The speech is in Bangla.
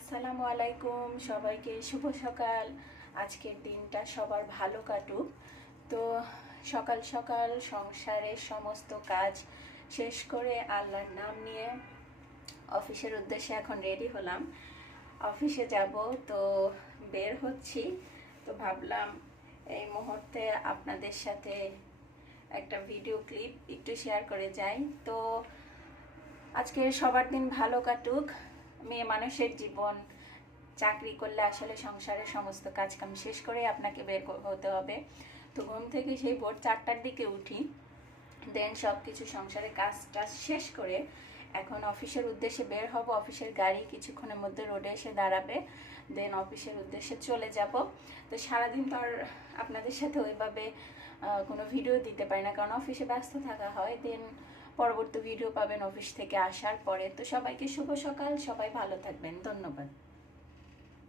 আসসালামু আলাইকুম, সবাইকে শুভ সকাল। আজকের দিনটা সবার ভালো কাটুক। তো সকাল সকাল সংসারের সমস্ত কাজ শেষ করে আল্লাহর নাম নিয়ে অফিসের উদ্দেশ্যে এখন রেডি হলাম। অফিসে যাব, তো বের হচ্ছি। তো ভাবলাম এই মুহূর্তে আপনাদের সাথে একটা ভিডিও ক্লিপ একটু শেয়ার করে যাই। তো আজকে সবার দিন ভালো কাটুক। মেয়ে মানুষের জীবন, চাকরি করলে আসলে সংসারের সমস্ত কাজকাম শেষ করে আপনাকে বের হতে হবে। তো ঘুম থেকে সেই ভোর 4টার দিকে উঠি, দেন সব কিছু সংসারের কাজ টাজ শেষ করে এখন অফিসের উদ্দেশ্যে বের হব। অফিসের গাড়ি কিছুক্ষণের মধ্যে রোডে এসে দাঁড়াবে, দেন অফিসের উদ্দেশ্যে চলে যাব। তো সারাদিন তো আর আপনাদের সাথে ওইভাবে কোনো ভিডিও দিতে পারি না, কারণ অফিসে ব্যস্ত থাকা হয়। দেন পরবর্তী ভিডিও পাবেন অফিস থেকে আসার পরে। তো সবাইকে শুভ সকাল, সবাই ভালো থাকবেন, ধন্যবাদ।